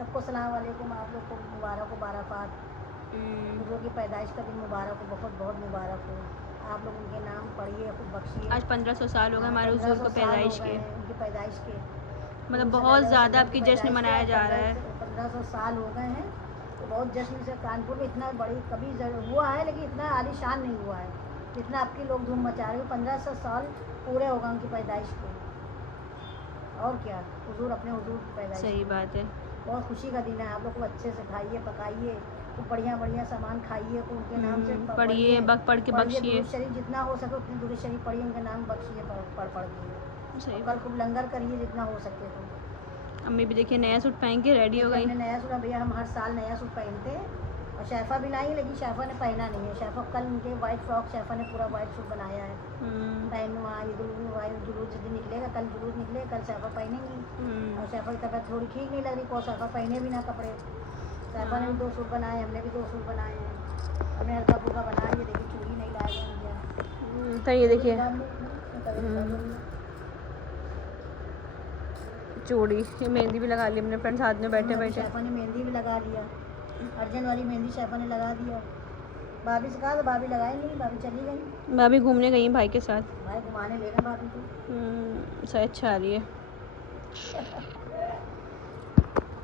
सबको सलाम वालेकुम। आप लोग को मुबारक हो बाराफात। हुजूर की पैदाइश का दिन मुबारक हो, बहुत बहुत मुबारक हो। आप लोग उनके नाम पढ़िए, खूब बख्शिए। आज 1500 साल हो गए हमारे हुजूर को 1500 साल पैदाइश हो गए के, हैं उनकी पैदाइश के। मतलब बहुत ज़्यादा आपकी जश्न पैदाइश मनाया जा रहा है। 1500 साल हो गए हैं, तो बहुत जश्न से कानपुर में इतना बड़ी कभी हुआ है, लेकिन इतना आलीशान नहीं हुआ है जितना आपके लोग धूम मचा रहे हो। 1500 साल पूरे होगा उनकी पैदाइश के, और क्या। हुजूर अपने हुजूर की पैदाइश, सही बात है। बहुत खुशी का दिन है। आप लोग को अच्छे से खाइए, पकाइए, खूब बढ़िया बढ़िया सामान खाइए, खूब उनके नाम से पढ़िए, पढ़ के बख्शिए। दुरूद शरीफ जितना हो सके उतनी दुरूद शरीफ पढ़िए, उनके नाम बख्शिए पढ़ के। सही और कल खूब लंगर करिए जितना हो सके। तो अम्मी भी देखिए नया सूट पहन के रेडी हो गई। हमने नया सूट, भैया हम हर साल नया सूट पहनते हैं, और शैफा भी लाई, लेकिन शैफा ने पहना नहीं है। शैफा कल उनके वाइट फ्रॉक, शैफा ने पूरा वाइट सूट बनाया है पहन। वहाँ जुलूस जिस दिन निकलेगा, कल जुलूस निकलेगा, कल शैफा पहनेंगी। और शैफा की तबीयत थोड़ी ठीक नहीं लग रही, को शैफा पहने भी ना कपड़े। शैफा ने भी 2 सूट बनाए, हमने भी 2 सूट बनाए हैं। हमने हल्का फुल्का बना लिया। देखिए चूड़ी नहीं लाए गए, तो ये देखिए चूड़ी, ये मेहंदी भी लगा ली हमने फ्रेंड्स हाथ में बैठे बैठे। शैफा ने मेहंदी भी लगा लिया, अर्जन वाली मेहंदी शैफा ने लगा दिया। भाभी से कहा तो भाभी लगाई नहीं, भाभी चली गई। भाभी घूमने गई भाई के साथ, भाई घुमाने ले गए भाभी को। सही अच्छा आ रही है।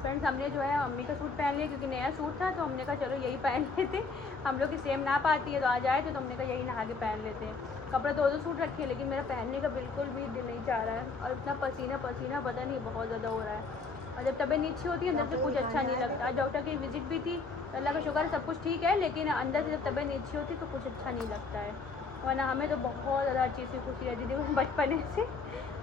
फ्रेंड्स हमने जो है मम्मी का सूट पहन लिया, क्योंकि नया सूट था तो हमने कहा चलो यही पहन लेते। हम लोग की सेम नाप आती है तो आ जाए, तो हमने कहा यही नहा के पहन लेते हैं। कपड़े 2 सूट रखे हैं, लेकिन मेरा पहनने का बिल्कुल भी दिल नहीं चाह रहा है, और इतना पसीना पसीना पता नहीं बहुत ज़्यादा हो रहा है। और जब तबीयत नहीं अच्छी होती है अंदर से कुछ अच्छा नहीं लगता। आज डॉक्टर की विजिट भी थी, अल्लाह का शुक्र सब कुछ ठीक है, लेकिन अंदर से जब तबीयत नहीं अच्छी होती तो कुछ अच्छा नहीं लगता है। वरना हमें तो बहुत ज़्यादा चीज़ की खुशी रहती थी बचपन से।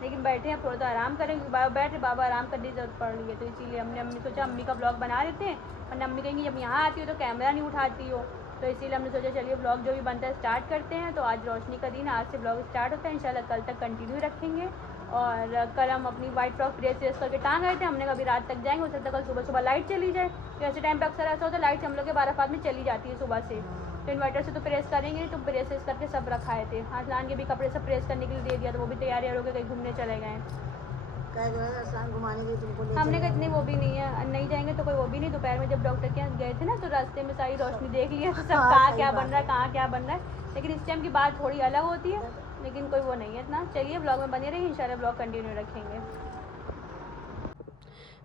लेकिन बैठे हैं थोड़ा तो आराम करेंगे, बैठे बाबा आराम करने की जरूरत पड़ रही है, तो इसीलिए हमने सोचा अम्मी का ब्लॉग बना देते हैं। वरना अम्मी कहेंगी जब यहाँ आती हो तो कैमरा नहीं उठाती हो, तो इसीलिए हमने सोचा चलिए ब्लॉग जो भी बनता है स्टार्ट करते हैं। तो आज रोशनी का दिन, आज से ब्लॉग स्टार्ट होता है, इंशाल्लाह कल तक कंटिन्यू रखेंगे। और कल हम अपनी वाइट फ्रॉक प्रेस करके टांग रहे थे, हमने कभी रात तक जाएंगे, हो सकता है कल सुबह सुबह लाइट चली जाए। तो ऐसे टाइम पे अक्सर ऐसा होता है लाइट हम लोग के बाराफात में चली जाती है सुबह से, तो इन्वर्टर से तो प्रेस करेंगे, तो प्रेस करके सब रखाए थे। आसलान के भी कपड़े सब प्रेस करने के लिए दे दिया, तो वो भी तैयार हो गए, कहीं घूमने चले गए। घुमाने के हमने कहा इतनी वो भी नहीं है, नहीं जाएंगे तो कोई वो भी नहीं। दोपहर में जब डॉक्टर के यहाँ गए थे ना, तो रास्ते में सारी रोशनी देख लिया, तो सब कहाँ क्या बन रहा है, कहाँ क्या बन रहा है। लेकिन इस टाइम की बात थोड़ी अलग होती है, लेकिन कोई वो नहीं है इतना। चलिए ब्लॉग में बने रहिए, इंशाल्लाह ब्लॉग कंटिन्यू रखेंगे।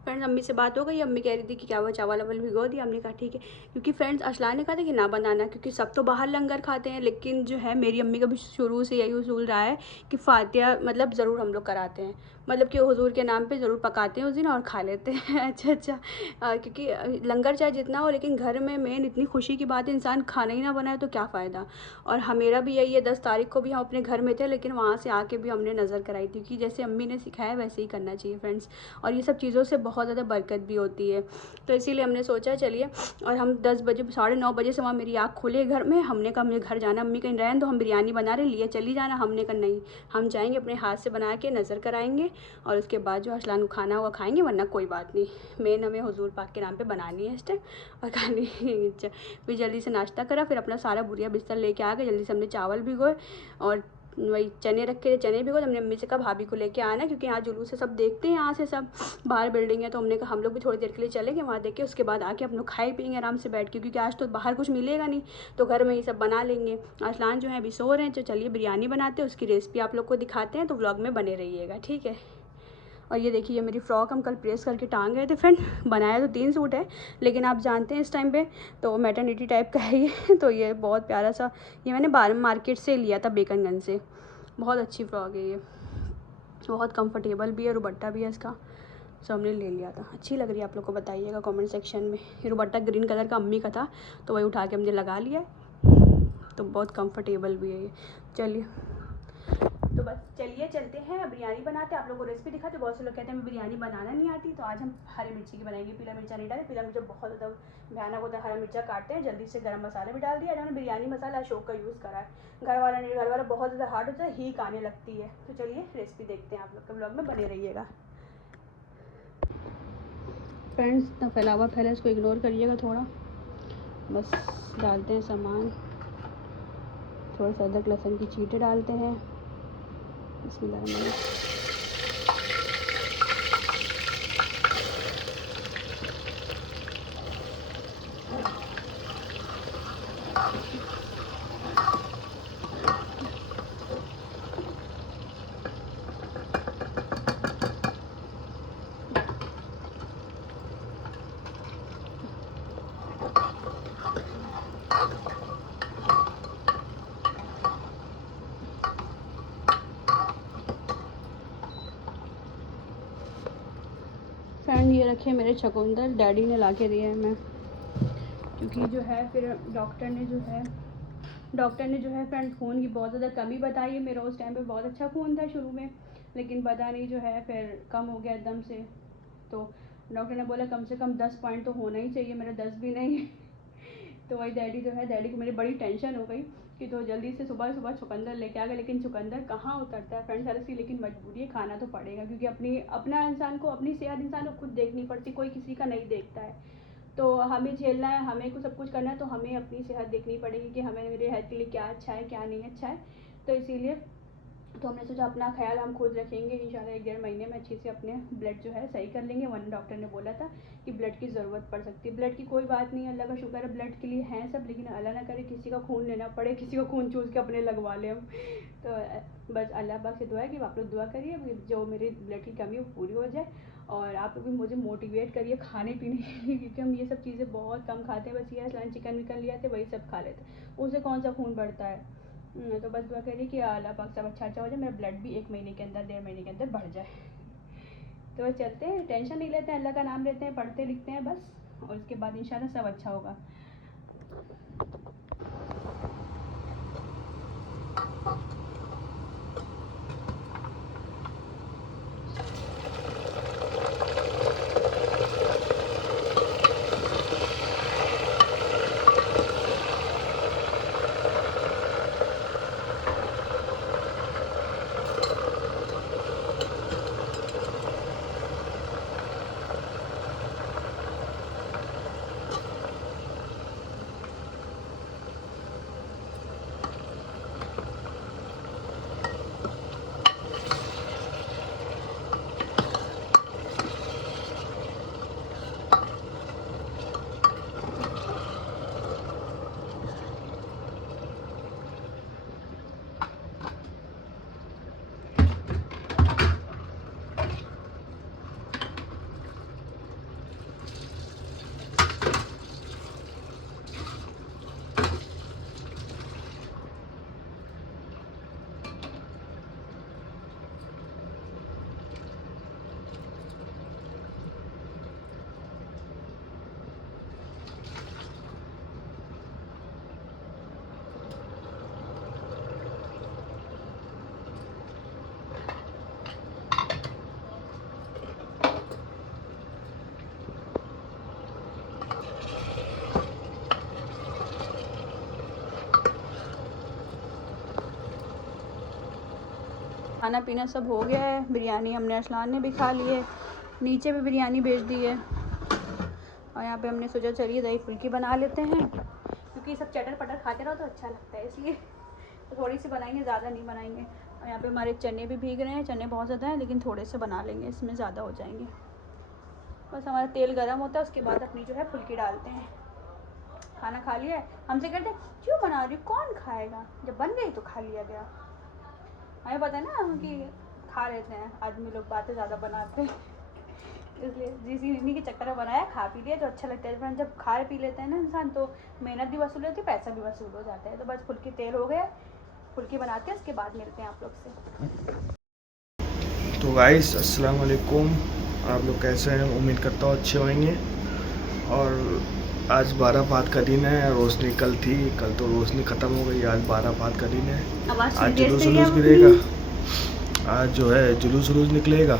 फ्रेंड्स अम्मी से बात हो गई, अम्मी कह रही थी कि क्या वो चावल वावल भिगो दिया। हमने कहा ठीक है, क्योंकि फ्रेंड्स अशलान ने कहा था कि ना बनाना, क्योंकि सब तो बाहर लंगर खाते हैं, लेकिन जो है मेरी अम्मी का भी शुरू से यही उसूल रहा है कि फातिहा मतलब ज़रूर हम लोग कराते हैं, मतलब कि हुजूर के नाम पे ज़रूर पकाते हैं उस दिन और खा लेते हैं। अच्छा क्योंकि लंगर चाहे जितना हो, लेकिन घर में मेन इतनी खुशी की बात है, इंसान खाना ही ना बनाए तो क्या फ़ायदा। और हमेरा भी यही है, 10 तारीख को भी हम अपने घर में थे, लेकिन वहाँ से आके भी हमने नज़र कराई थी, क्योंकि जैसे अम्मी ने सिखाया वैसे ही करना चाहिए फ्रेंड्स। और ये सब चीज़ों से बहुत ज़्यादा बरकत भी होती है, तो इसीलिए हमने सोचा चलिए। और हम 10 बजे 9:30 बजे से वहाँ मेरी आँख खुले घर में, हमने कहा मुझे घर जाना, अम्मी कहीं रहने तो हम बिरयानी बना रहे लिए चली जाना। हमने कहा नहीं, हम जाएंगे अपने हाथ से बना के नज़र कराएंगे, और उसके बाद जो अशलान को खाना हुआ खाएंगे, वरना कोई बात नहीं। मेन हमें हुजूर पाक के नाम पे बनानी है इस टाइम और खानी। फिर जल्दी से नाश्ता करा, फिर अपना सारा बुरिया बिस्तर लेके आ गए, जल्दी से हमने चावल भिगोए और वही चने रखे थे, चने भिगो। हमने अम्मी से कहा भाभी को लेके आना, क्योंकि यहाँ जुलूस से सब देखते हैं, यहाँ से सब बाहर बिल्डिंग है, तो हमने कहा हम लोग भी थोड़ी देर के लिए चलेंगे वहाँ देख के, उसके बाद आके हम लोग खाए पिएंगे आराम से बैठ के, क्योंकि आज तो बाहर कुछ मिलेगा नहीं, तो घर में ही सब बना लेंगे। अशलान जो है अभी सो रहे हैं, तो चलिए बिरयानी बनाते हैं, उसकी रेसिपी आप लोग को दिखाते हैं, तो व्लॉग में बने रहिएगा, ठीक है। और ये देखिए, ये मेरी फ़्रॉक हम कल प्रेस करके टांग गए थे फ्रेंड। बनाया तो 3 सूट है, लेकिन आप जानते हैं इस टाइम पे तो मैटरनिटी टाइप का है ये। तो ये बहुत प्यारा सा, ये मैंने मार्केट से लिया था बेकनगंज से। बहुत अच्छी फ़्रॉक है ये, बहुत कंफर्टेबल भी है, रुबट्टा भी है इसका, सो हमने ले लिया था। अच्छी लग रही है, आप लोग को बताइएगा कमेंट सेक्शन में। ये रुबट्टा ग्रीन कलर का अम्मी का था, तो वही उठा के हमने लगा लिया है, तो बहुत कंफर्टेबल भी है ये। चलिए तो बस चलिए चलते हैं, बिरयानी बनाते हैं, आप लोगों को रेसिपी दिखाते। बहुत से लोग कहते हैं बिरयानी बनाना नहीं आती, तो आज हम हरी मिर्ची की बनाएंगे, पीला मिर्चा नहीं डाले। पीला मिर्चा बहुत ज़्यादा भयानक होता है, हरा मिर्चा काटते हैं, जल्दी से गरम मसाला भी डाल दिया। मैंने बिरयानी मसाला अशोक का यूज़ करा है, घर वाला बहुत ज़्यादा हार्ड होता है, हीक आने लगती है। तो चलिए रेसिपी देखते हैं, आप लोग के ब्लॉग में बने रहिएगा। फ्रेंड्स इतना फैलावा फैला, इसको इग्नोर करिएगा थोड़ा। बस डालते हैं सामान, थोड़ा सा अदरक लहसुन की चींटे डालते हैं। बिस्मिल्लाह। ये रखे मेरे चुकंदर, डैडी ने ला के दिए हैं मैं, क्योंकि जो है फिर डॉक्टर ने जो है फ्रेंड खून की बहुत ज़्यादा कमी बताई है। मेरा उस टाइम पे बहुत अच्छा खून था शुरू में, लेकिन पता नहीं जो है फिर कम हो गया एकदम से। तो डॉक्टर ने बोला कम से कम 10 पॉइंट तो होना ही चाहिए, मेरा 10 भी नहीं है। तो वही डैडी को मेरी बड़ी टेंशन हो गई कि तो जल्दी से सुबह सुबह चुकंदर लेके आ गए, लेकिन चुकंदर कहाँ उतरता है फ्रेंड्स हर सी, लेकिन मजबूरी है, खाना तो पड़ेगा, क्योंकि अपनी सेहत इंसान को खुद देखनी पड़ती, कोई किसी का नहीं देखता है। तो हमें झेलना है, हमें को सब कुछ करना है, तो हमें अपनी सेहत देखनी पड़ेगी कि हमें मेरे हेल्थ के लिए क्या अच्छा है क्या नहीं अच्छा है। तो इसीलिए तो हमने सोचा अपना ख्याल हम खुद रखेंगे, इंशाल्लाह 1-1.5 महीने में अच्छे से अपने ब्लड जो है सही कर लेंगे। वरना डॉक्टर ने बोला था कि ब्लड की ज़रूरत पड़ सकती है। ब्लड की कोई बात नहीं है, अल्लाह का शुक्र है ब्लड के लिए हैं सब, लेकिन अल्लाह ना करे किसी का खून लेना पड़े, किसी का खून चूस के अपने लगवा लें हम। तो बस अल्लाह पाक से दुआ है कि आप लोग दुआ करिए जो मेरी ब्लड की कमी वो पूरी हो जाए, और आप लोग भी मुझे मोटिवेट करिए खाने पीने के लिए, क्योंकि हम ये सब चीज़ें बहुत कम खाते हैं। बस ये है चिकन विकन लिया थे वही सब खा लेते, उससे कौन सा खून बढ़ता है। तो बस दुआ करिए कि अल्लाह पाक सब अच्छा हो जाए, मेरा ब्लड भी 1 महीने के अंदर 1.5 महीने के अंदर बढ़ जाए। तो बस चलते हैं, टेंशन नहीं लेते हैं, अल्लाह का नाम लेते हैं, पढ़ते लिखते हैं बस, और उसके बाद इंशाल्लाह सब अच्छा होगा। खाना पीना सब हो गया है, बिरयानी हमने अरसलान ने भी खा ली है, नीचे भी बिरयानी भेज दी है, और यहाँ पे हमने सोचा चलिए दही फुल्की बना लेते हैं, क्योंकि सब चटर पटर खाते रहो तो अच्छा लगता है, इसलिए तो थोड़ी सी बनाएंगे, ज़्यादा नहीं बनाएंगे। और यहाँ पे हमारे चने भी भीग रहे हैं, चने बहुत ज़्यादा हैं लेकिन थोड़े से बना लेंगे, इसमें ज़्यादा हो जाएंगे। बस हमारा तेल गर्म होता है, उसके बाद अपनी जो है फुल्की डालते हैं। खाना खा लिया है, हमसे कहते हैं क्यों बना रही हो, कौन खाएगा, जब बन गई तो खा लिया गया। हमें पता है ना हम कि खा लेते हैं, आदमी लोग बातें ज़्यादा बनाते हैं, इसलिए जिसी इन्हीं के चक्कर में बनाया, खा पी लिया तो अच्छा लगता है। जब खा पी लेते हैं ना इंसान तो मेहनत भी वसूल होती है, पैसा भी वसूल हो जाता है। तो बस फुल्की तेल हो गया, फुल्की बनाते हैं, उसके बाद मिलते हैं आप लोग से। तो गाइस अस्सलाम वालेकुम, आप लोग कैसे हैं? उम्मीद करता हूँ अच्छे होंगे। और आज 12 फात का दिन है, रोशनी कल थी, कल तो रोशनी ख़त्म हो गई, आज 12 फात का दिन है। आज जुलूस गिरेगा, आज जो है जुलूस निकलेगा,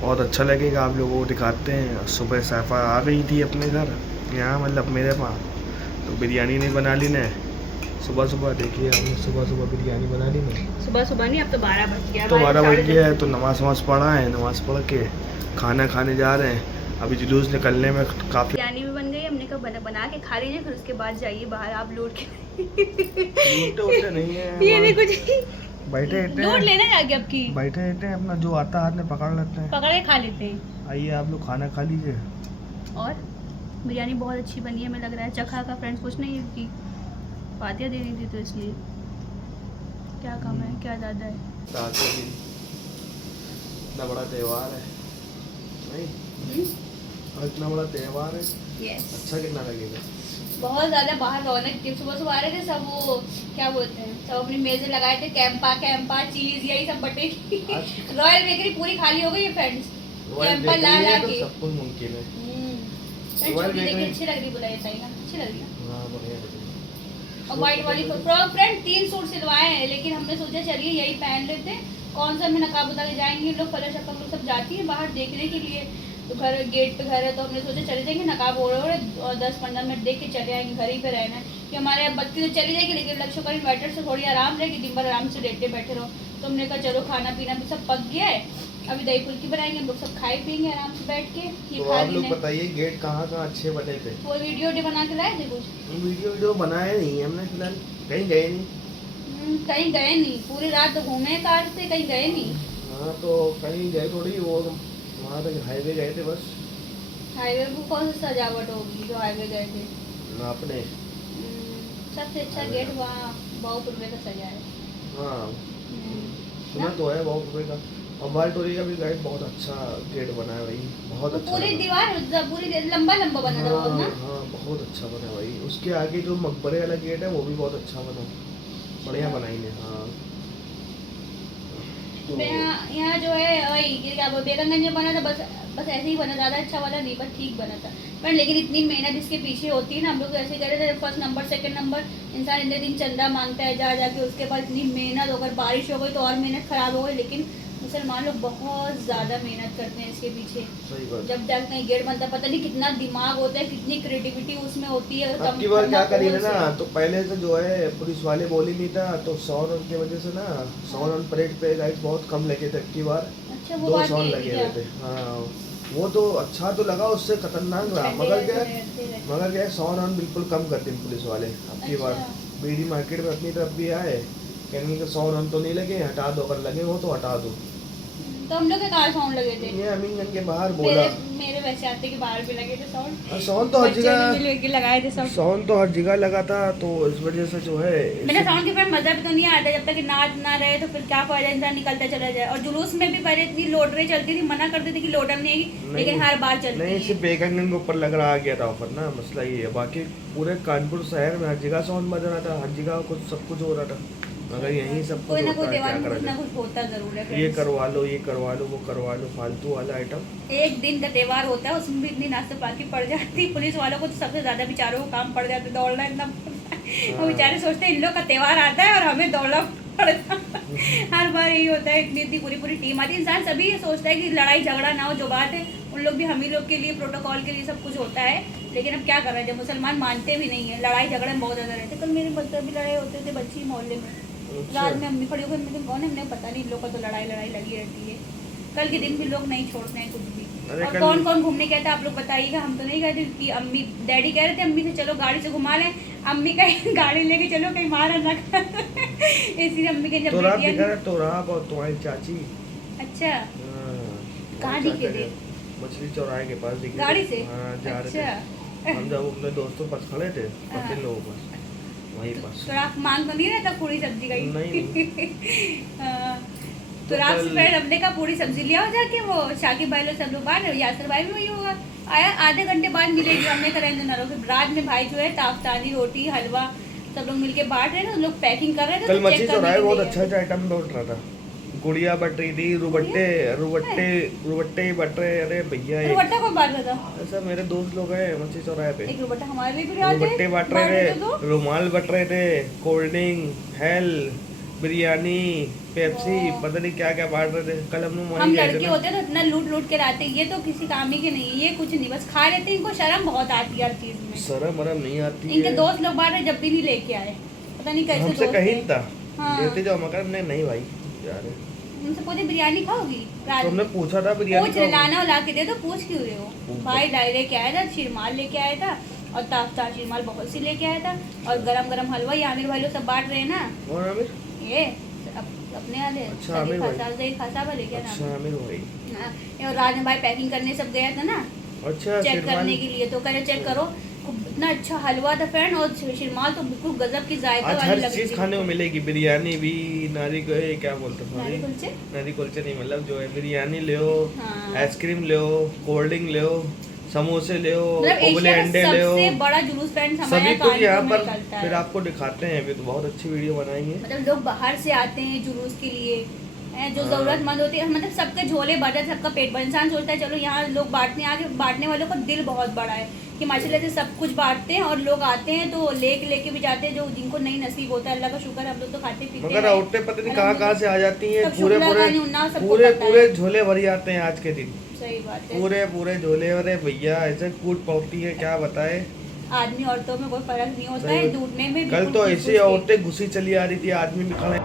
बहुत अच्छा लगेगा, आप लोगों को दिखाते हैं। सुबह सैफा आ गई थी अपने घर यहाँ, मतलब मेरे पास, तो बिरयानी नहीं बना ली ने सुबह सुबह। देखिए हमने सुबह बिरयानी बना ली ने, सुबह नहीं, अब तो 12 बज गया, तो 12 बज गया है, तो नमाज पढ़ा है, नमाज पढ़ के खाना खाने जा रहे हैं। अभी जुलूस निकलने में काफ़ी। बिरयानी भी बन गई, हमने कहा बना के खा लीजिए, फिर उसके बाद जाइए बाहर आप लूट के। लूटते नहीं है ये नहीं कुछ बैठे लूट लेना जाके आपकी, बैठे अपना जो आता हाथ में पकड़ लेते हैं, पकड़ के खा लेते हैं। आइए आप लोग खाना खा लीजिए। और बिरयानी बहुत अच्छी बनी है, हमें लग रहा है चखा का फ्रेंड्स, कुछ नहीं है कि फातिया दे रही थी तो इसलिए, क्या कम है क्या ज़्यादा है। इतना बड़ा त्यौहार है नहीं, और इतना बड़ा त्यौहार है, यस अच्छा कितना लगेगा। बहुत ज़्यादा बाहर रौनक थी, सुबह आ रहे थे सब, वो क्या बोलते हैं, सब अपनी मेज़ें लगाए थे, कैंपा चीज़ यही सब बटे। रॉयल बेकरी पूरी खाली हो गई है फ्रेंड्स, टेम्पर ला ला के सब कुछ मुमकिन है। फ्रेंड देखिए अच्छी लग रही बुलाई सही ना, अच्छी लग रही है। हाँ बढ़िया लग रही और व्हाइट वाली फ्रॉक फ्रेंड 3 सूट सिलवाए हैं, लेकिन हमने सोचा चलिए यही पहन लेते। कौन सा में नकाब उतार के जाएंगे लोग, फलर शक्कर लोग सब जाती है बाहर देखने के लिए, तो घर गेट पे घर है तो हमने सोचा चले जाएंगे नकाब ओढ़े ओढ़े और 10-15 मिनट देख के चले आएंगे, घर ही पे रहना है कि हमारे यहाँ बत्ती तो चली जाएगी लेकिन लक्ष्य का इन्वर्टर से थोड़ी आराम रहेगी, दिन भर आराम से लेटे बैठे रहो। तो हमने कहा चलो खाना पीना भी सब पक गया है, अभी दही फुल्की बनाएंगे, हम लोग सब खाए पियेंगे आराम से बैठ के। ये तो आप लोग बताइए गेट कहाँ अच्छे बने थे? वो वीडियो बना के लाए थे कुछ? वीडियो बनाए नहीं हमने फिलहाल, कहीं गए नहीं। कहीं गए नहीं, पूरी रात तो घूमे कार से, कहीं गए नहीं। हाँ तो कहीं गए थोड़ी, वो वहाँ तक हाईवे गए थे बस। हाईवे को कौन सी सजावट होगी जो हाईवे गए थे? अपने सबसे अच्छा गेट वहाँ बहुपुर का सजा है। हाँ सुना तो है बहुपुर का, और बालटोरी का भी गेट बहुत अच्छा गेट बना है भाई, बहुत अच्छा। पूरी दीवार पूरी लंबा लंबा बना था वो ना। हाँ बहुत अच्छा बना भाई। उसके आगे जो मकबरे वाला गेट है वो भी बहुत अच्छा बना, बढ़िया बनाई ने। हाँ तो यहाँ जो है वही क्या बेगमगंज में बना था, बस ऐसे ही बना, ज़्यादा अच्छा वाला नहीं, बस ठीक बना था। पर लेकिन इतनी मेहनत इसके पीछे होती है ना, हम लोग ऐसे कह रहे थे फर्स्ट नंबर सेकंड नंबर, इंसान इतने दिन चंदा मांगता है जा जाके, उसके बाद इतनी मेहनत, अगर बारिश हो गई तो और मेहनत खराब हो गई, लेकिन मुसलमान लोग बहुत ज़्यादा मेहनत करते हैं इसके पीछे। जब तक कहीं गेट बनता पता नहीं कितना दिमाग होता है, कितनी क्रिएटिविटी उसमें होती है। अब की बार क्या करिए ना, तो पहले से जो है पुलिस वाले बोली नहीं था, तो 100 रन की वजह से ना 100 रन परेड पे गाइस बहुत कम लगे थे। अब की बार अच्छा, वो 200 लगे हुए थे। हाँ वो तो अच्छा तो लगा, उससे खतरनाक रहा, मगर क्या 100 रन बिल्कुल कम कर दी पुलिस वाले। अब की बार बीडी मार्केट में अपनी तरफ भी आए, कहने के 100 रन तो नहीं लगे, हटा दो, अगर लगे हो तो हटा दो। तो हम लोग के कार साउंड लगे थे, ये अमीनगंज के बाहर बोला। मेरे वैसे आते के बाहर भी लगे थे साउंड। साउंड तो हर जगह लगाए थे साउंड तो हर जगह लगा था, तो इस वजह से जो है मेरा साउंड के फिर मजा भी तो नहीं आता, जब तक नाच ना रहे तो फिर क्या फायदा, इंसान निकलता चला जाए। और जुलूस में भी पहले इतनी लोडरे चलती थी, मना करते थे कि लोडर नहीं आएगी, लेकिन हर बार चलती नहीं, सिर्फ बेगमगंज के ऊपर लग रहा गया था ऑफर ना, मसला ये है। बाकी पूरे कानपुर शहर में हर जगह साउंड बज रहा था, हर जगह कुछ सब कुछ हो रहा था, मगर यहीं सब कोई ना कुछ कोई होता है, त्योहार क्या में करा कुछ ना जाए। कुछ होता जरूर है। ये करवा लो, ये करवा लो, वो करवा लो, फालतू वाला आइटम। एक दिन का त्योहार होता है, उसमें भी इतनी नाश्ते पार्टी पड़ जाती है। पुलिस वालों को तो सबसे ज्यादा बेचारों को काम पड़ जाता है, दौड़ना इतना वो बेचारे सोचते हैं इन लोग का त्योहार आता है और हमें दौड़ना पड़ता है। हर बार यही होता है, इतनी पूरी पूरी टीम आती है। इंसान सभी ये सोचता है कि लड़ाई झगड़ा ना हो, जो बात है उन लोग भी हम ही लोग के लिए प्रोटोकॉल के लिए सब कुछ होता है, लेकिन अब क्या कर रहे हैं, जब मुसलमान मानते भी नहीं है, लड़ाई झगड़े में बहुत ज़्यादा रहते। कल मेरे बच्चे भी लड़ाई होते थे, बच्ची मोहल्ले में, रात में अम्मी खड़ी हो गई, मुझे कौन है, हमने पता नहीं, इन लोग का तो लड़ाई लगी रहती है। कल के दिन भी लोग नहीं छोड़ते हैं कुछ भी। और कौन कौन घूमने गया था आप लोग बताइएगा, हम तो नहीं गए थे कि अम्मी डैडी कह रहे थे अम्मी से चलो गाड़ी से घुमा लें, अम्मी कहीं गाड़ी लेके चलो कहीं मारा ना इसलिए अम्मी के जब और तुम्हारी चाची। अच्छा कहाँ दिखे थे? मछली चौराहे के पास दिखे गाड़ी से? जा रहे थे हम, जब अपने दोस्तों के पास खड़े थे, 3 लोगों के पास, वहीं पास। तो आप मांग तो नहीं रहता पूरी सब्जी का? नहीं तो रात से पहले हमने का पूरी सब्जी लिया हो जाके, वो शाकिब भाई लोग सब लोग बाहर, यासर भाई भी वही होगा, आया आधे घंटे बाद मिलेगी, हमने करेंगे ना फिर रात में भाई जो है ताफ्तानी रोटी हलवा सब लोग मिलके बांट रहे थे, लोग पैकिंग कर रहे थे। कल मछली चौराहे बहुत अच्छा आइटम बट रहा था, गुड़िया बट रही थी, रुबट्टे बट रहे। अरे भैया रुबट्टा कौन बांट रहा था? ऐसा मेरे दोस्त लोग हैं मछली चौराहे पे, एक रुबट्टा हमारे लिए भी रुबट्टे बट रहे थे, रुमाल बट रहे थे, cold drink, hello, biryani, Pepsi, पता नहीं क्या क्या बांट रहे थे। कल हम लड़के होते हैं तो इतना लूट के लाते, ये तो किसी काम ही के नहीं, ये कुछ नहीं, बस खा लेते। इनको शर्म बहुत आती है हर चीज में, शर्म नहीं आती है। इनके दोस्त लोग बांट रहे जब भी नहीं लेके आए, पता नहीं कैसे हमसे कहीं था लेते जाओ, मगर नहीं भाई यार, उनसे पूरी बिरयानी खाओगी? तुमने पूछा था बिरयानी पूछ लाना ला के दे दो, पूछ क्यों रहे हो भाई? लेके आया था, शिरमाल लेके आया था, और ताफ्ता शिरमाल बहुत सी लेके आया था, और गरम गरम हलवा। ये आमिर भाई लोग सब बांट रहे हैं ना, और आमिर ये अपने वाले। अच्छा आमिर भाई, खासा वाले क्या नाम? अच्छा आमिर भाई। और राजन भाई पैकिंग करने सब गया था ना, अच्छा चेक करने के लिए, तो करे चेक करो, इतना अच्छा हलवा था फ्रेंड, और शिरमाल तो बिल्कुल गजब की जायका वाली लग रही थी। हर चीज खाने को मिलेगी, बिरयानी भी, नारी को क्या बोलते हैं, नारी कुलचे नहीं, मतलब जो है बिरयानी ले, आइसक्रीम ले, कोल्ड ड्रिंक ले, समोसे ले, उबले अंडे ले, सबसे बड़ा जुलूस फ्रेंड हमारे सभी कुछ यहाँ पर फिर आपको दिखाते हैं। अभी तो बहुत अच्छी वीडियो बनाएंगे, मतलब लोग बाहर से आते हैं जुलूस के लिए, हैं जो ज़रूरतमंद होती है, मतलब सबके झोले भर जाते, सबका पेट भर। इंसान सोचता है चलो यहाँ लोग बांटने आगे, बांटने वालों का दिल बहुत बड़ा है कि माशाल्लाह से सब कुछ बांटते हैं और लोग आते हैं तो लेके भी जाते हैं, जो जिनको नहीं नसीब होता है। अल्लाह का शुक्र है हम लोग तो खाते पीते हैं, मगर औरतें पता नहीं कहाँ से आ जाती हैं, सब पूरे शुक्र पूरे का नहीं होना, सबको पूरे पता है। पूरे झोले भर जाते हैं आज के दिन, सही बात है। पूरे झोले। अरे भैया ऐसे कूट पड़ती है, क्या बताए। आदमी औरतों में कोई फर्क नहीं होता है, ढूंढने में भी। कल तो ऐसी औरतें घुसी चली आ रही थी, आदमी भी खड़े।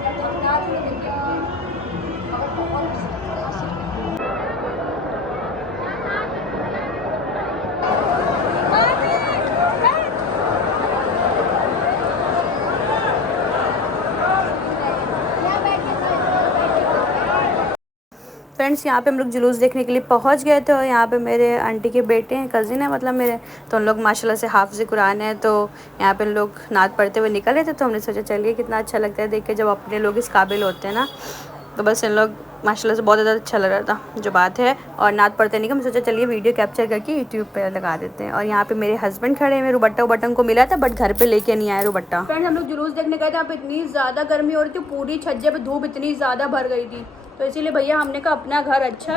फ्रेंड्स यहाँ पे हम लोग जुलूस देखने के लिए पहुँच गए थे और यहाँ पे मेरे आंटी के बेटे हैं, कज़िन है मतलब मेरे, तो उन लोग माशाल्लाह से हाफ़िज़ कुरान है, तो यहाँ पे लोग नात पढ़ते हुए निकले थे। तो हमने सोचा चलिए कितना अच्छा लगता है देख के जब अपने लोग इस काबिल होते हैं ना, तो बस इन लोग माशाल्लाह से बहुत ज़्यादा अच्छा लग रहा था जो बात है। और नात पढ़ते नहीं का मैं सोचा चलिए वीडियो कैप्चर करके यूट्यूब पे लगा देते हैं। और यहाँ पे मेरे हस्बैंड खड़े हैं, रुबट्टा को मिला था बट घर पे लेके नहीं आया रुबट्टा। फ्रेंड्स हम लोग जुलूस देखने गए थे, यहाँ पे इतनी ज़्यादा गर्मी हो रही थी, पूरी छज्जे पे धूप इतनी ज़्यादा भर गई थी, तो इसीलिए भैया हमने कहा अपना घर अच्छा,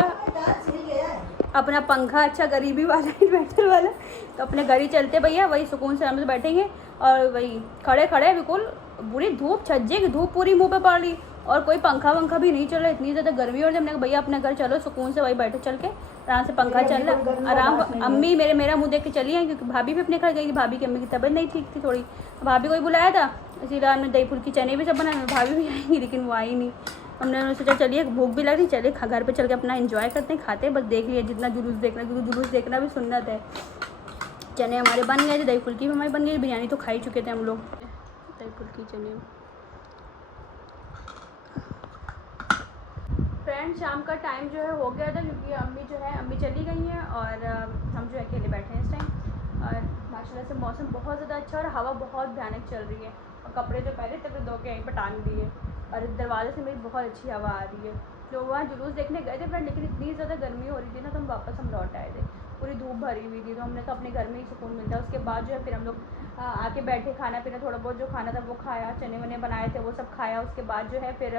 अपना पंखा अच्छा, गरीबी वाला इन्वर्टर वाला, तो अपने घर ही चलते भैया, वही सुकून से आराम से बैठेंगे। और वही खड़े बिल्कुल पूरी धूप, छज्जे की धूप पूरी मुंह पे पड़ रही और कोई पंखा वंखा भी नहीं चल रहा, इतनी ज़्यादा गर्मी हो रही। हमने कहा भैया अपने घर चलो, सुकून से वही बैठे, चल के आराम से पंखा चल रहा आराम। अम्मी मेरा मुँह देख के चली आई क्योंकि भाभी भी अपने घर गई थी, भाभी की अम्मी की तबीयत नहीं ठीक थी थोड़ी, भाभी को ही बुलाया था, इसीलिए हमने दही फुल्की चने भी सब बनाए, भाभी भी आएंगी लेकिन वो आई नहीं। हमने सोचा चलिए भूख भी लग रही, चलिए घर पे चल के अपना एंजॉय करते हैं, खाते हैं, बस देख लिया जितना जुलूस देखना, क्योंकि जुलूस देखना भी सुन्नत है। चने हमारे बन गए थे, दही फुल्की भी हमारी बन गई, बिरयानी तो खा ही चुके थे हम लोग। दही फुल्की चने। फ्रेंड शाम का टाइम जो है हो गया था क्योंकि अम्मी चली गई हैं और हम जो है अकेले बैठे हैं इस टाइम। और माशाल्लाह से मौसम बहुत ज़्यादा अच्छा और हवा बहुत भयानक चल रही है, और कपड़े जो पहले थे धो के यहीं पर टांग दिए, और दरवाजे से मेरी बहुत अच्छी हवा आ रही है। तो वहाँ जुलूस देखने गए थे फ्रेंड, लेकिन इतनी ज़्यादा गर्मी हो रही थी ना, तो हम वापस लौट आए थे, पूरी धूप भरी हुई थी, तो हमने कहा अपने घर में ही सुकून मिलता है। उसके बाद जो है फिर हम लोग आके बैठे, खाना पीना थोड़ा बहुत जो खाना था वो खाया, चने वने बनाए थे वो सब खाया। उसके बाद जो है फिर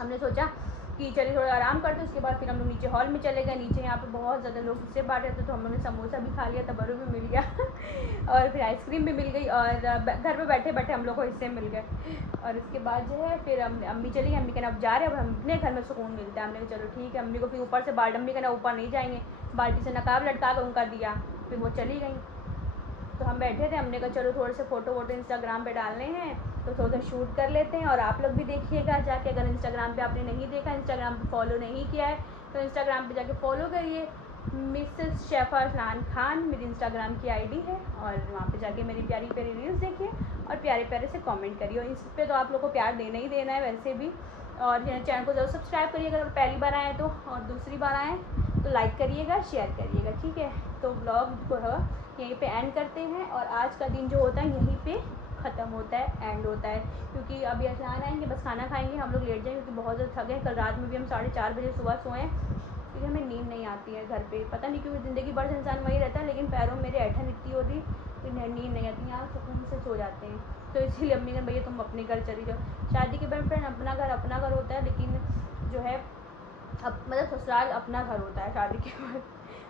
हमने सोचा कि चलिए थोड़ा आराम करते, उसके बाद फिर हम लोग नीचे हॉल में चले गए। नीचे यहाँ पे बहुत ज़्यादा लोग हिस्से बांट रहे थे, तो हम लोगों ने समोसा भी खा लिया, तबरू भी मिल गया और फिर आइसक्रीम भी मिल गई, और घर पे बैठे बैठे हम लोग को हिस्से मिल गए। और उसके बाद जो है फिर अम्मी चली गई, अम्मी कहना अब जा रहे हैं, अब हम अपने घर में सुकून मिलता है। हमने कहा चलो ठीक है। अम्मी को फिर ऊपर से अम्मी कहना ऊपर नहीं जाएंगे, बाल्टी से नकाब लटका कर उनका दिया, फिर वो चली गई। तो हम बैठे थे, हमने कहा चलो थोड़े से फ़ोटो वोटो इंस्टाग्राम पे डालने हैं, तो थोड़ा सा शूट कर लेते हैं। और आप लोग भी देखिएगा जाके, अगर इंस्टाग्राम पे आपने नहीं देखा, इंस्टाग्राम पे फॉलो नहीं किया है, तो इंस्टाग्राम पे जाके फॉलो करिए, मिसेस शैफा अरसलान खान मेरी इंस्टाग्राम की आईडी है, और वहाँ पे जाके मेरी प्यारी प्यारी रील्स देखिए और प्यारे प्यारे से कमेंट करिए। और इस पर तो आप लोग को प्यार देना ही देना है वैसे भी। और चैनल को ज़रूर सब्सक्राइब करिएगा अगर पहली बार आए तो, और दूसरी बार आएँ तो लाइक करिएगा, शेयर करिएगा, ठीक है। तो ब्लॉग को यहीं पे एंड करते हैं, और आज का दिन जो होता है यहीं पे ख़त्म होता है, एंड होता है, क्योंकि अभी अरसलान आएंगे, बस खाना खाएंगे, हम लोग लेट जाएंगे क्योंकि बहुत ज़्यादा थक गए। कल रात में भी हम 4:30 बजे सुबह सोए, क्योंकि हमें नींद नहीं आती है घर पे, पता नहीं क्यों, ज़िंदगी भर से इंसान वही रहता है, लेकिन पैरों में मेरे ऐठन इतनी होती तो नींद नहीं आती, यहाँ सुकून से सो जाते हैं। तो इसीलिए अम्मी ने भैया तुम अपने घर चली जाओ। शादी के बाद फ्रेंड अपना घर होता है, लेकिन जो है मतलब ससुराल अपना घर होता है शादी के बाद,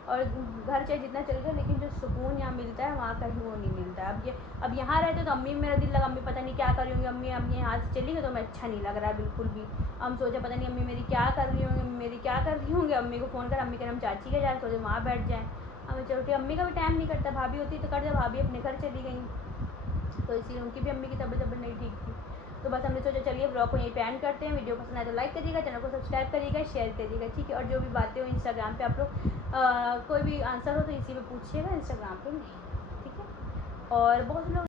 और घर चाहे जितना चल जाए, लेकिन जो सुकून यहाँ मिलता है वहाँ कहीं वो नहीं मिलता है। अब यहाँ रहते तो अम्मी मेरा दिल लगा, अम्मी पता नहीं क्या कर रही होंगी, अम्मी यहाँ से चली गई तो मैं अच्छा नहीं लग रहा है बिल्कुल भी। हम सोचे पता नहीं अम्मी मेरी क्या कर रही होंगी, अम्मी को फ़ोन कर, अम्मी के हम चाची के जाए, सोचे वहाँ बैठ जाएँ। हमें चलो ठीक, अम्मी का भी टाइम नहीं करता, भाभी होती तो करते, भाभी अपने घर चली गई, तो इसलिए उनकी भी अम्मी की तबीयत नहीं ठीक थी। तो बस हमने सोचा चलिए ब्लॉग को यहीं पे एंड करते हैं। वीडियो पसंद आए तो लाइक करिएगा, चैनल को सब्सक्राइब करिएगा, शेयर करिएगा, ठीक है। और जो भी बातें हो इंस्टाग्राम पे आप लोग कोई भी आंसर हो तो इसी पे पूछिएगा, इंस्टाग्राम पे नहीं, ठीक है। और बहुत लोग